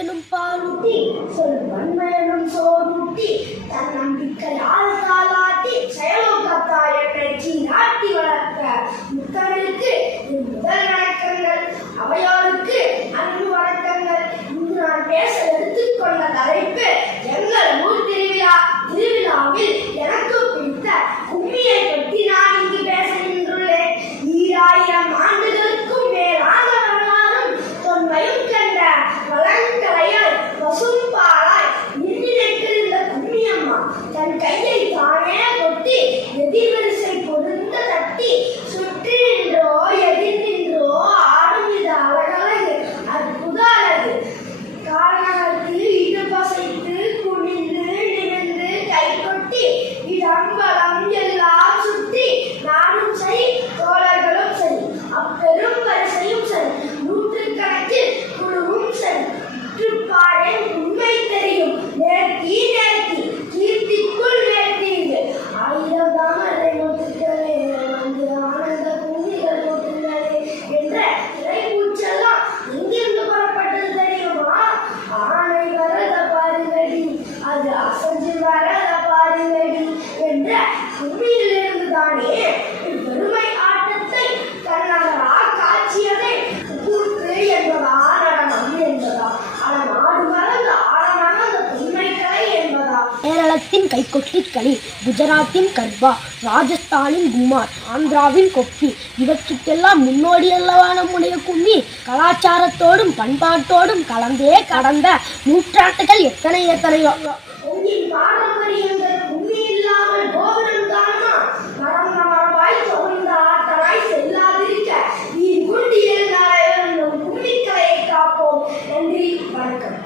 எனும் பாலூட்டி சொல் வன்மையனும் சோறுட்டி தன்னம்பிக்கையால் தாளாட்டி செயலோக்கத்தாய பேச்சு நாட்டி வளர்த்த முத்தமிழுக்கு முதல் வணக்கங்கள். அவையோருக்கு அன்பு வணக்கங்கள். இன்று நான் பேச எடுத்துக்கொண்ட தலைப்பு எங்கள் ஊர் திருவிழா. திருவிழாவில் எனக்கு பிடித்த கும்மியை பற்றி நான் இங்கு பேச நின்றுள்ளேன். 2000 ஆண்டுகளுக்கும் மேலான வரலாறும் தொன்மையும் கண்ட வளங்கலையாய் பசும்பாலாய் நின்றிருக்கிற கும்மியம்மா தன் கையை தானே கொட்டி எதிர்வரிசை பொருந்த தட்டி சுற்றி நின்றோ எதிர் நின்றோ ஆடும் இது அழகழகு அற்புத அழகு. காரணத்தில் இடுபசைத்து குனிந்து நிமிர்ந்து கை கொட்டி இடம்பலம் எல்லாம் சுற்றி நானும் சரி தோழர்களும் சரி அப்பெரும் வரிசையும் சரி நூற்றுக்கணக்கில் குழுவும் சரி சுற்றுப்பாடேன் உண்மை தெரியும் நேர்த்தி நேர்த்தி கீர்த்திக்குள் நேர்த்தீர்கள் 1000 தாமரை நோட்டுகளே வந்து ஆனந்த பூமிகள் நோட்டுகளே என்ற இறைப்பூச்செல்லாம் எங்கிருந்து புறப்பட்டது தெரியுமா? ஆணை வரத பாருங்கடி அது அசைஞ்சு வரத பாருங்கடி என்ற கும்மியிலிருந்து தானே பெருமை ஆட்டத்தை தன்னகரா காட்சியதை கூத்து என்பதா நடனம் என்பதா ஆடு மறந்து ஆடமறந்த தொன்மை கலை என்பதா? கேரளத்தின் கைகொட்டி களி, குஜராத்தின் கர்பா, ராஜஸ்தானின் குமார், ஆந்திராவின் கொப்பி, இவற்றுக்கெல்லாம் முன்னோடியல்லவா நம்முடைய கும்மி. கலாச்சாரத்தோடும் பண்பாட்டோடும் கலந்தே கடந்த நூற்றாண்டுகள் எத்தனை எத்தனையோ. உங்களின் பாரம்பரியங்கள் கும்மி இல்லாமல் கோபுரம் தானா? மரமரமாய் தொகுந்த ஆட்டராய் செல்லாதிருக்க நீ குண்டியில் கும்மிக்கலையை காப்போம். நன்றி, வணக்கம்.